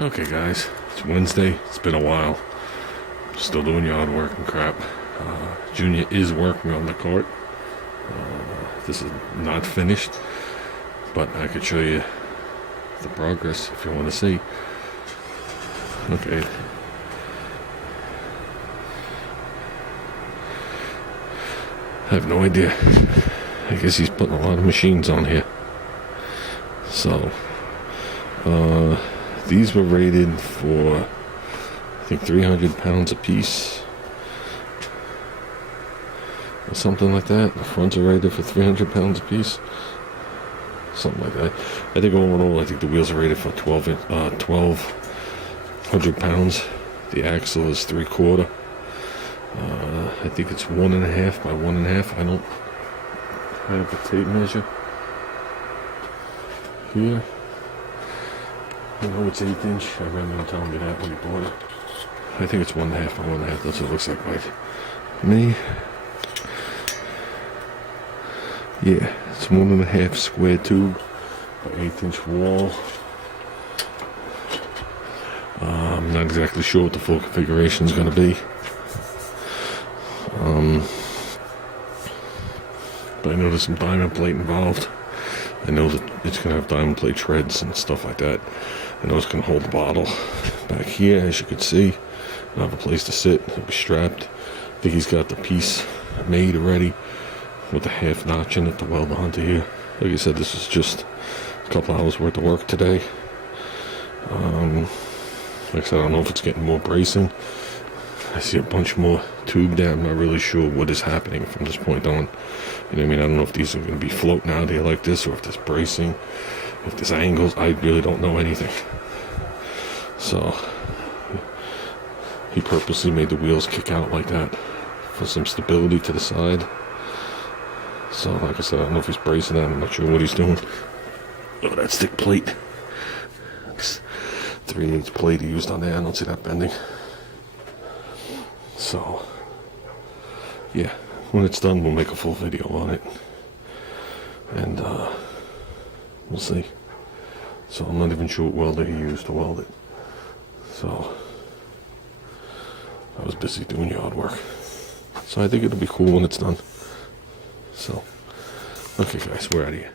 Okay guys, it's Wednesday. It's been a while. Still doing yard work and crap. Junior is working on the cart. This is not finished, but I could show you the progress if you want to see. Okay. I have no idea. I guess he's putting a lot of machines on here. So, these were rated for, I think, 300 pounds a piece. Or something like that. The fronts are rated for 300 pounds a piece. Something like that. I think all in all, I think the wheels are rated for 1,200 pounds. The axle is 3/4. I think it's 1.5 by 1.5. I don't have a tape measure here. I know it's 1/8 inch. I remember him telling me that when he bought it. I think it's 1.5 by 1.5. That's what it looks like by me. Yeah, it's 1.5 square tube by 1/8 inch wall. I'm not exactly sure what the full configuration is going to be. But I know there's some diamond plate involved. I know that it's going to have diamond plate treads and stuff like that. I know it's going to hold the bottle back here, as you can see. I'll have a place to sit. It'll be strapped. I think he's got the piece made already with the half notch in it to weld onto here. Like I said, this is just a couple hours worth of work today. Like I said, I don't know if it's getting more bracing. I see a bunch more tube there. I'm not really sure what is happening from this point on. You know what I mean? I don't know if these are going to be floating out here like this, or if there's bracing, if there's angles. I really don't know anything. So, he purposely made the wheels kick out like that for some stability to the side. So, like I said, I don't know if he's bracing that. I'm not sure what he's doing. Oh, that's thick plate. That's 3/8 plate he used on there. I don't see that bending. So, yeah, when it's done, we'll make a full video on it. And, we'll see. So, I'm not even sure what welder he used to weld it. So, I was busy doing yard work. So, I think it'll be cool when it's done. So, okay, guys, we're out of here.